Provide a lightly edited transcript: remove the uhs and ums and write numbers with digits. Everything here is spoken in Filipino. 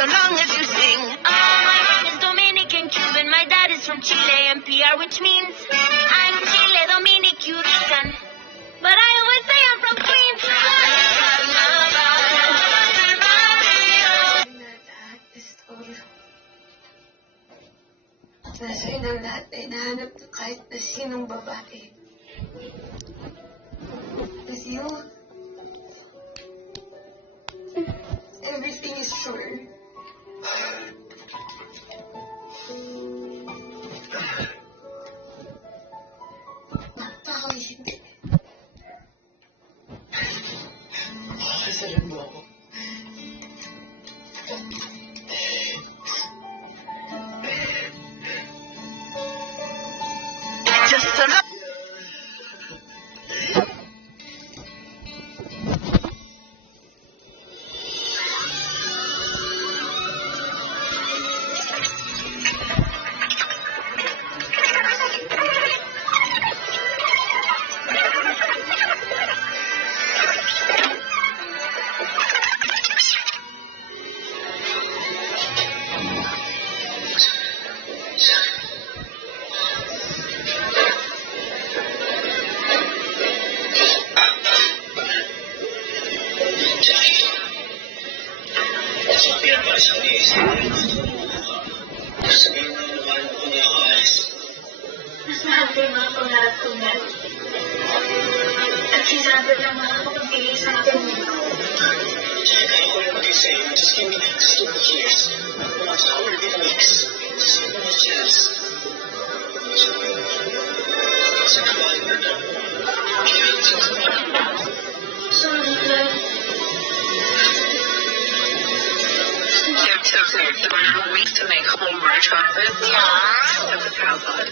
so long as you sing. My mom is Dominican, Cuban, my dad is from Chile and PR, which means I'm Chile, Dominican. But I always say I'm from Queens. Nasa ng lahat ay nahanap na kahit na sinong babae. With you, everything is sure. Baka hindi. Kasalan mo ako. Just so long. Sabi ang basa ni Isa. Sabihin mo naman kung niya ako ayos. Mas mahal ko yung mga pangarap ko na. At si Sandra lang makakapagbigay sa akin. Kaya ko yung mag-isa sa'yo. Just give me 2 years. Once I will be weeks. Just give me a chance. Sa kabahan na na. Sorry, Claire. It took me 3 weeks to make homemade chocolate. Yeah. It was household.